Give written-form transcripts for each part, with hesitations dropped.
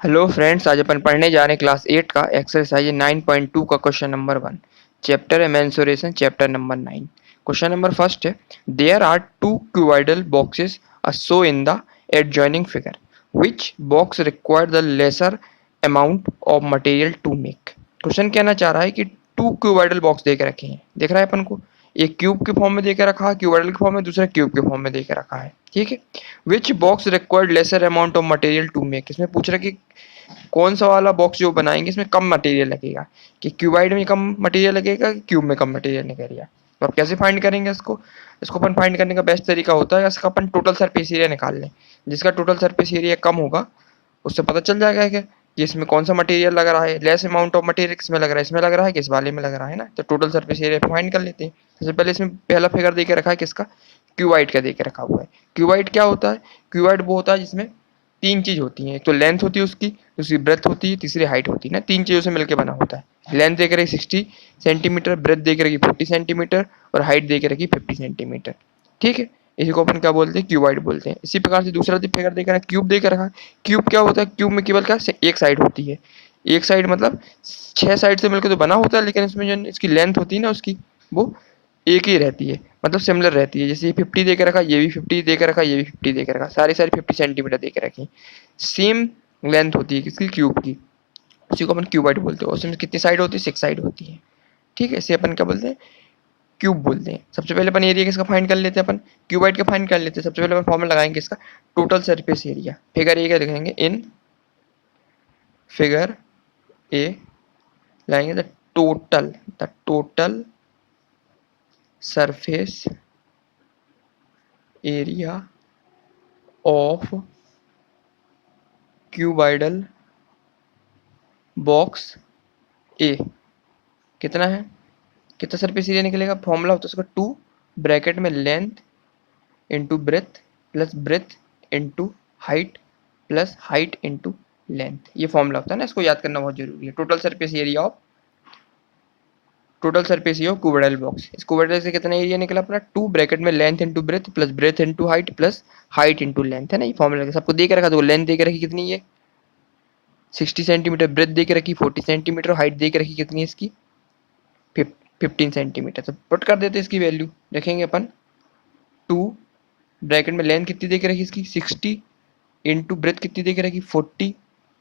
Hello friends, आज अपन पढ़ने जा रहे हैं क्लास 8 का एक्सरसाइज 9.2 का क्वेश्चन नंबर 1। चैप्टर है mensuration, chapter number 9। Question number first है, there are two cuboidal boxes are shown in the adjoining figure, which box require the lesser amount of material to make. Question कहना चाह रहा है कि to cuboidal box दे के रखे हैं, देख रहा है अपन को। एक क्यूब के फॉर्म में दे के रखा है क्यूबॉइडल के फॉर्म में, दूसरा क्यूब के फॉर्म में दे के रखा है, ठीक है। Which box required lesser amount of material to make, इसमें पूछ रहा है कि कौन सा वाला बॉक्स जो बनाएंगे इसमें कम मटेरियल लगेगा, कि क्यूबाइड में कम मटेरियल लगेगा कि क्यूब में कम मटेरियल लगेगा। तो आप कैसे फाइंड करेंगे इसको? इसको अपन फाइंड करने का बेस्ट तरीका होता है इसका अपन टोटल सरफेस एरिया निकाल लें। जिसका टोटल सरफेस एरिया कम होगा उससे पता चल जाएगा कि इसमें कौन सा मटेरियल लग रहा है, लेस अमाउंट ऑफ मटेरियल किसमें लग रहा है, इसमें लग रहा है कि इस वाले में लग रहा है ना। तो टोटल सरफेस एरिया फाइंड कर लेते हैं। सबसे पहले इसमें पहला फिगर दे के रखा है किसका, क्यूबाइड का दे के रखा हुआ है। क्यूबाइड क्या होता है? क्यूबाइड वो होता है जिसमें तीन चीज होती हैं, एक तो लेंथ होती है उसकी, दूसरी ब्रेथ होती है, तीसरी हाइट होती है ना। तीन चीजों से मिलकर बना होता है। लेंथ देकर रखी 60 सेंटीमीटर, ब्रेथ देकर रखी 40 सेंटीमीटर और हाइट देकर रखी 50 सेंटीमीटर, ठीक है। इसी को अपन क्या बोलते हैं, क्यूबाइड बोलते हैं। इसी प्रकार से दूसरा फिगर देकर क्यूब देकर रखा है। क्यूब क्या होता है? क्यूब में केवल क्या एक साइड होती है। एक साइड मतलब 6 साइड से मिलकर तो बना होता है, लेकिन इसमें जो इसकी लेंथ होती है ना उसकी, वो एक ही रहती है, मतलब सिमिलर रहती है। जैसे ये 50 दे के रखा, ये भी 50 दे के रखा, ये भी 50 दे के रखा, सारी सारी 50 सेंटीमीटर दे के रखी। सेम लेंथ होती है किसकी, क्यूब की। उसी को अपन क्यूबाइड बोलते हैं। उसमें कितनी साइड होती है? 6 साइड होती है, ठीक है। इसे अपन क्या बोलते हैं, क्यूब बोलते हैं। सबसे पहले अपन एरिया किसका फाइंड कर लेते हैं, अपन क्यूबाइड का फाइंड कर लेते हैं। सबसे पहले अपन फॉर्मूला लगाएंगे इसका, total surface area. Figure A क्या लिखेंगे, इन फिगर ए लाएंगे the total surface area of cuboidal box A कितना है, कितना सरफेस एरिया निकलेगा। फॉर्मूला होता है उसका, टू ब्रैकेट में length into breadth plus breadth into height plus height into length. ये फॉर्मूला होता है ना, इसको याद करना बहुत जरूरी है। Total surface area of cuboidal box. इस क्यूबोइडल से कितना एरिया निकला अपना, टू ब्रैकेट में length into breadth plus breadth into height plus height into length, है ना। ये फॉर्मूला सबको दे के रखा, तो लेंथ दे के रखी कितनी है 60 सेंटीमीटर, ब्रेथ दे के रखी 40 सेंटीमीटर, हाइट दे के रखी कितनी है इसकी 15 सेंटीमीटर। तो पुट कर देते इसकी वैल्यू, देखेंगे अपन। टू ब्रैकेट में लेंथ कितनी दे के रखी इसकी 60 इंटू ब्रेथ कितनी दे के रखी 40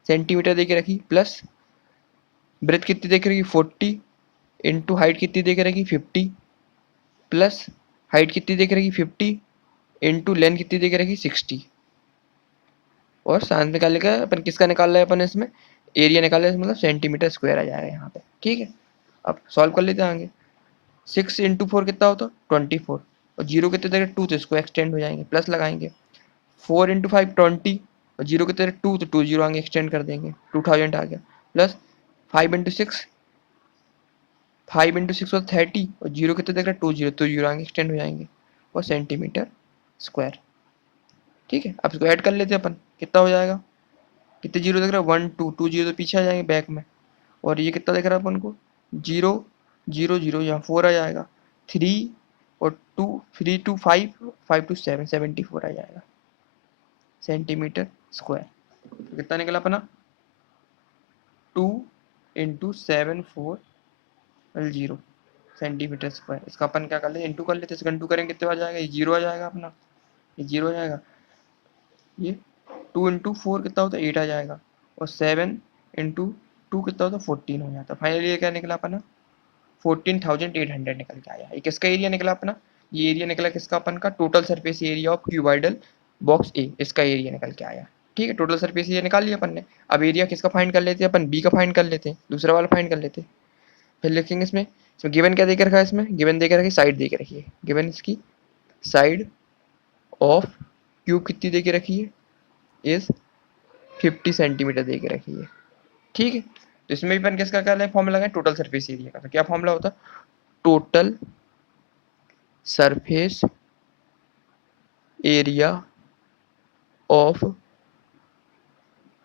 सेंटीमीटर दे के रखी, प्लस ब्रेथ कितनी दे के रखी 40 इंटू हाइट कितनी दे के रखी 50, प्लस हाइट कितनी दे के रखी 50 इंटू लेंथ कितनी दे के रखी 60। और साथ में निकालेगा अपन, किसका निकाल रहे हैं अपन इसमें, एरिया निकाल रहे हैं, मतलब सेंटीमीटर स्क्वायर आ जाएगा यहाँ पे, ठीक है। अब सॉल्व कर लेते हैं आगे। 6 इंटू 4 कितना होता, 24। और जीरो कितने देर 2, तो इसको एक्सटेंड हो जाएंगे, प्लस लगाएंगे। 4 इंटू 5 20, और जीरो कितने देर 2, तो 2 जीरो आगे एक्सटेंड कर देंगे, 2000 आ गया। प्लस 5 इंटू 6, 5 इंटू 6 और 30, और जीरो कितने देख रहा है 2 जीरो, 2 जीरो आगे एक्सटेंड हो जाएंगे, और सेंटीमीटर स्क्वायर, ठीक है। अब इसको ऐड कर लेते हैं अपन, कितना हो जाएगा, कितने जीरो देख रहा है 1 2, 2 जीरो तो पीछे आ जाएंगे बैक में। और ये कितना देख रहा है अपन को, जीरो जीरो जीरो, यहाँ 4 आ जाएगा, 3 और 2, 3 टू 5, 5 टू 7, 74 आ जाएगा सेंटीमीटर स्क्वायर। तो कितना निकला अपना, 2 इंटू 7 4 जीरो सेंटीमीटर स्क्वायर। इसका अपन क्या कर लेते, इंटू कर लेते, इसका इंटू करेंगे कितने आ जाएगा, ये जीरो आ जाएगा अपना, ये जीरो आ जाएगा। ये 2 इंटू 4 कितना होता है 8 आ जाएगा, और 7 इंटू 2 कितना होता है 14 हो जाता है। फाइनली ये क्या निकला अपना, 14,800 निकल के आया। ये किसका एरिया निकला अपना, ये एरिया निकला किसका अपन का, total surface area of cuboidal box A, इसका एरिया निकल के आया, ठीक है। टोटल सरफेस एरिया निकाल लिया अपन ने। अब एरिया किसका फाइंड कर लेते हैं अपन, बी का फाइंड कर लेते हैं, दूसरा वाला फाइंड कर लेते हैं। फिर लिखेंगे इसमें गिवन क्या देकर रखा है, इसमें गिवन देकर रखी साइड देकर रखी है। गिवन इसकी साइड ऑफ क्यूब कितनी देकर रखी है, इज 50 सेंटीमीटर दे के रखी है, ठीक है। तो इसमें भी अपन किसका क्या फॉर्मूला लगाए, टोटल सरफेस एरिया का। तो क्या फॉर्मूला होता है, total surface area of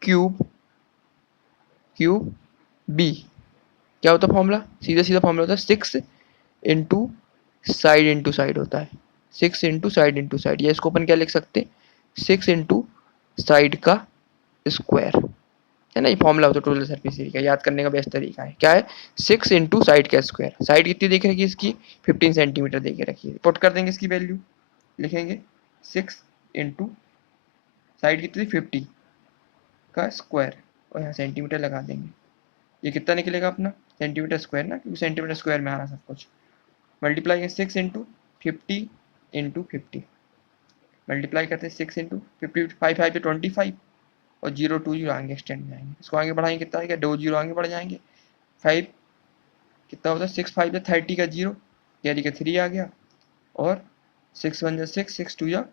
cube cube B. क्या होता है फॉर्मूला, सीधा सीधा फॉर्मूला होता है 6 इंटू साइड होता है, 6 इंटू साइड, या इसको अपन क्या लिख सकते हैं, 6 इंटू साइड का स्क्वायर, है ना, ये फॉर्मूला होता है टोटल सरफेस एरिया का, याद करने का बेस्ट तरीका है। क्या है, 6 इंटू साइड का स्क्वायर। साइड कितनी देख रखी है इसकी, 15 सेंटीमीटर दे के रखी है। पुट कर देंगे इसकी वैल्यू, लिखेंगे 6 इंटू साइड कितनी 50 का स्क्वायर, और यहाँ सेंटीमीटर लगा देंगे। ये कितना निकलेगा अपना, सेंटीमीटर स्क्वायर ना, क्योंकि सेंटीमीटर स्क्वायर में आ रहा सब कुछ। मल्टीप्लाई 6 इंटू 50 इंटू 50, मल्टीप्लाई करते हैं 6 इंटू 50, 5 5 25, और 0 2 जीरो आएंगे, एक्सटेंड में आएंगे। इसको आगे बढ़ाएंगे कितना आएगा, 2 जीरो आगे बढ़ जाएंगे। 5 कितना होता है, 6 5 30 का 0, कैरी का 3 आ गया, और 6 1 जा 6, 6 2 जा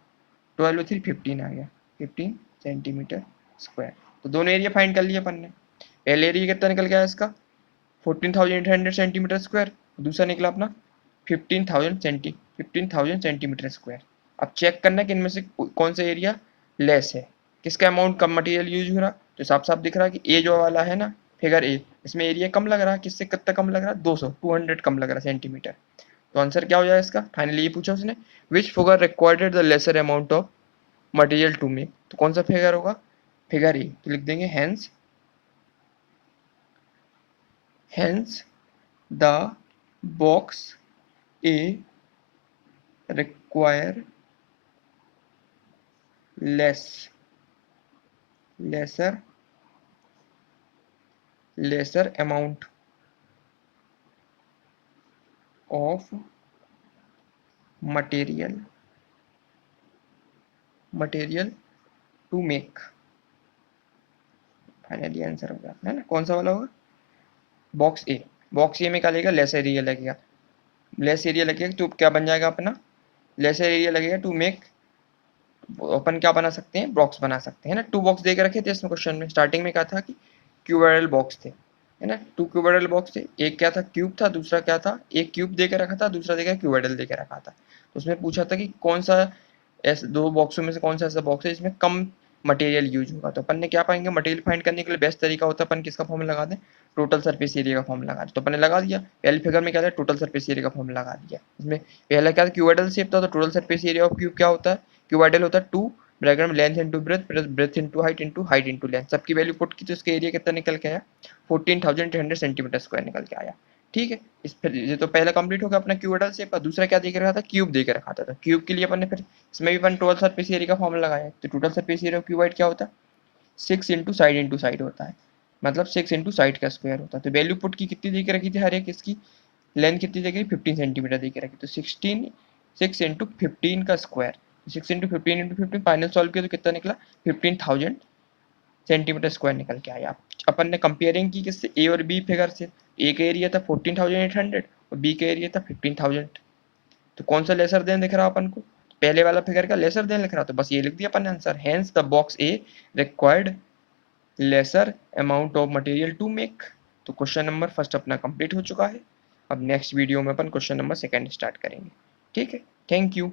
12 3 15 आ गया, 15 सेंटीमीटर स्क्वायर। तो दोनों एरिया फाइंड कर लिया अपन ने। पहले एरिया कितना निकल गया इसका, 14,800 सेंटीमीटर स्क्वायर, दूसरा निकला अपना 15,000 सेंटीमीटर स्क्वायर। अब चेक करना है कि इनमें से कौन सा एरिया लेस है, किसका अमाउंट कम मटेरियल यूज हो रहा। तो साफ साफ दिख रहा है कि ए जो वाला है ना, फिगर ए, इसमें एरिया कम लग रहा है। किससे कितना कम लग रहा है, 200 कम लग रहा है सेंटीमीटर। तो आंसर क्या हो जाएगा इसका, फाइनली ये पूछा उसने, which figure required the lesser amount of material to make. तो कौन सा फिगर होगा, फिगर ए। तो लिख देंगे hence the box A require lesser amount of material to make। Finally answer हो गया है ना, कौन सा वाला होगा, बॉक्स ए। बॉक्स ए में क्या लगेगा, लेस एरिया लगेगा। लेस एरिया लगेगा तो क्या बन जाएगा अपना, लेस एरिया लगेगा टू मेक, अपन क्या बना सकते हैं, बॉक्स बना सकते हैं ना। 2 बॉक्स दे के रखे थे इसमें क्वेश्चन में, स्टार्टिंग में क्या था कि क्यूबोइडल बॉक्स थे, है ना, 2 क्यूबोइडल बॉक्स थे। एक क्या था, क्यूब था, दूसरा क्या था, एक क्यूब दे के रखा था, दूसरा देकर क्यूबोइडल दे के रखा था। तो उसमें पूछा था कि कौन सा ऐसे 2 बॉक्सों में से कौन सा ऐसा बॉक्स है जिसमें कम मटेरियल यूज होगा। तो अपन ने क्या पाएंगे, मटेरियल फाइंड करने के लिए बेस्ट तरीका होता है अपन किसका फॉर्म लगा दें, टोटल सरफेस एरिया का फॉर्म लगा दें। तो अपन ने लगा दिया, पहले फिगर में क्या था, टोटल सरफेस एरिया का फॉर्म लगा दिया। इसमें पहला क्या था, क्यूबोइडल शेप था, तो total surface area of cube क्या होता है, क्यूबोइडल होता है 2 ब्रैकेट में length into breadth plus breadth into height into length. सबकी वैल्यू पुट की तो इसका एरिया कितना निकल के आया, 14,300 सेंटीमीटर स्क्वायर निकल के आया। ठीक है, इस फिर ये तो पहला कंप्लीट हो गया अपना क्यूबोइडल शेप का। दूसरा क्या देख रखा था, क्यूब देख रखा था। तो क्यूब के लिए अपन ने फिर इसमें भी अपन टोटल सरफेस एरिया का फॉर्मूला लगाया। तो टोटल सरफेस एरिया क्यूबॉइड क्या होता है, 6 इंटू साइड होता है, मतलब 6 इंटू साइड का स्क्वायर होता है। तो वैल्यू पुट की कितनी दे के रखी थी हर एक, इसकी लेंथ कितनी देगी, 15 सेंटीमीटर दे के रखी। तो 6 इंटू 15 का स्क्वायर, 6 इंटू 15 फाइनल सॉल्व किया तो कितना निकला, 15,000 सेंटीमीटर स्क्वायर निकल के आया। अपन ने कंपेयरिंग की किससे, ए और बी फिगर से। ए का एरिया था 14,800 और बी का एरिया था 15,000। तो कौन सा लेसर देन दिख रहा अपन को, पहले वाला फिगर का लेसर देन लिख रहा। तो बस ये लिख दिया अपन ने answer, hence the box A required lesser amount of material to make. तो क्वेश्चन नंबर फर्स्ट अपना कंप्लीट हो चुका है। अब नेक्स्ट वीडियो में अपन क्वेश्चन नंबर सेकंड स्टार्ट करेंगे। ठीक है, थैंक यू।